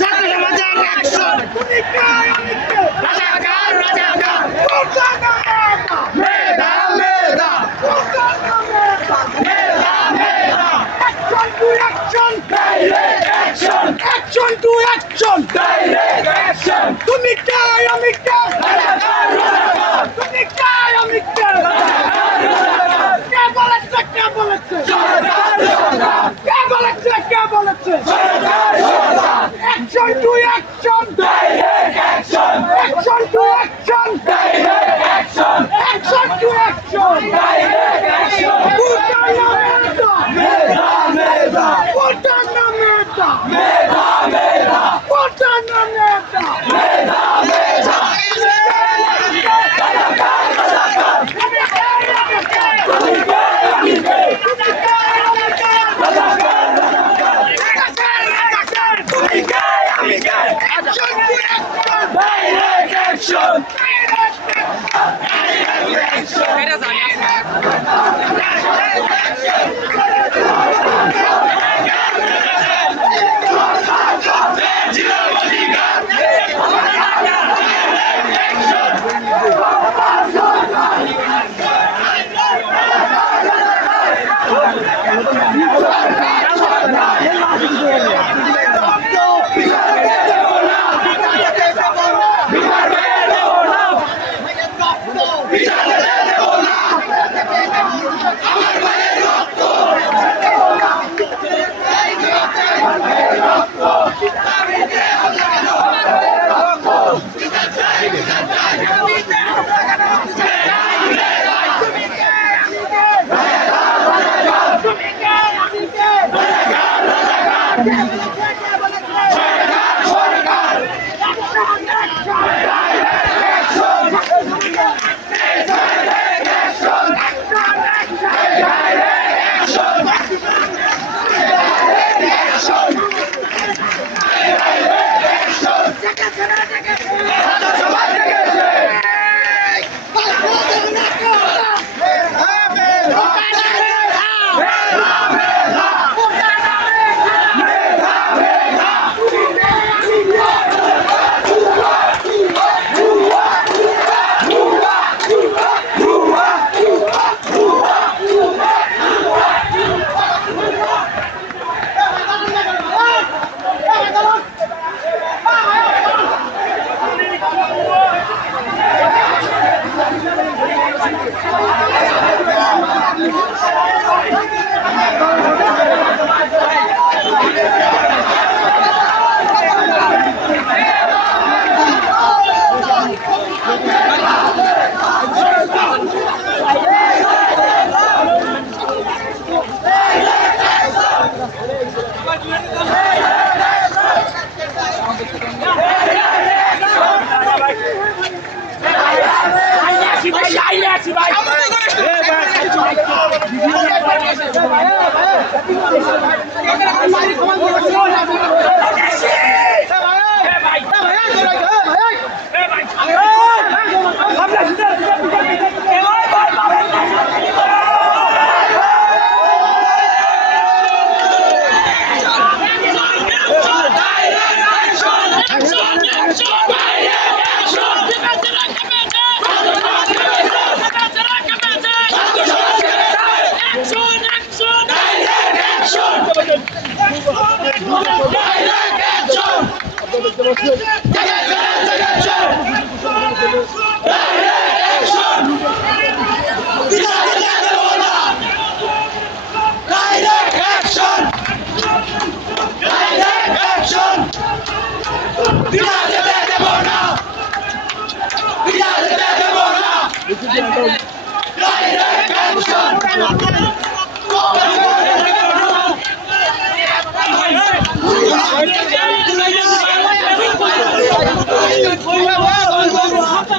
জাতীয় সমাজের অ্যাকশন রাজাকার রাজাকার মেধা মেধা মেধা মেধা Action to action! Direct action তুমি কে আমি কে রাজাকার রাজাকার তুমি কে আমি কে কে বলেছে কে বলেছে সরকার সরকার কে বলেছে কে বলেছে সরকার সরকার Action to action! Direct action Action to action! Direct action Action to action! Direct action Putana meta! Medha Medha Putana meta! Medha Medha Putana meta! Medha Medha direct action Action!